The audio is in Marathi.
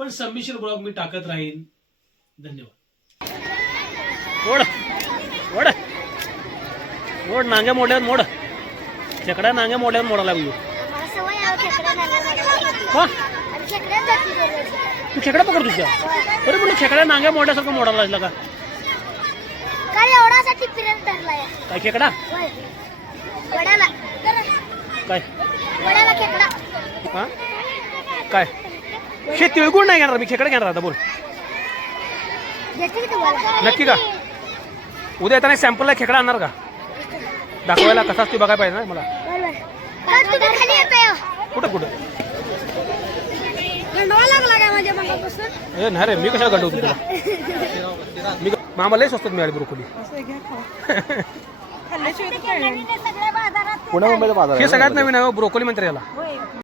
पण संमिश्र ब्लॉग मी टाकत राहीन. धन्यवाद. ओढ ओढ नांग्या मोड्यावर मोड खेकडा नांग्या मोड्यावर मोडा लागली. तू खेकडा पकड तुझ्या तरी म्हणून खेकड्या नांग्या मोड्यासारखं मोडायला लागला का काय खेकडा काय हा काय शे तिळगुळ नाही घेणार मी खेकडा घेणार आता बोल नक्की का उद्या येताना सॅम्पलला खेकडा आणणार का दाखवायला कसा असतो बघायला पाहिजे ना मला कुठं कुठं नाही रे मी कशाला गंडवतो तुला मी मामाला स्वस्तात मिळाली ब्रोकोली पुन्हा मुंबईचा बाजार हे सगळ्यात नवीन आहे ब्रोकोली म्हणतात याला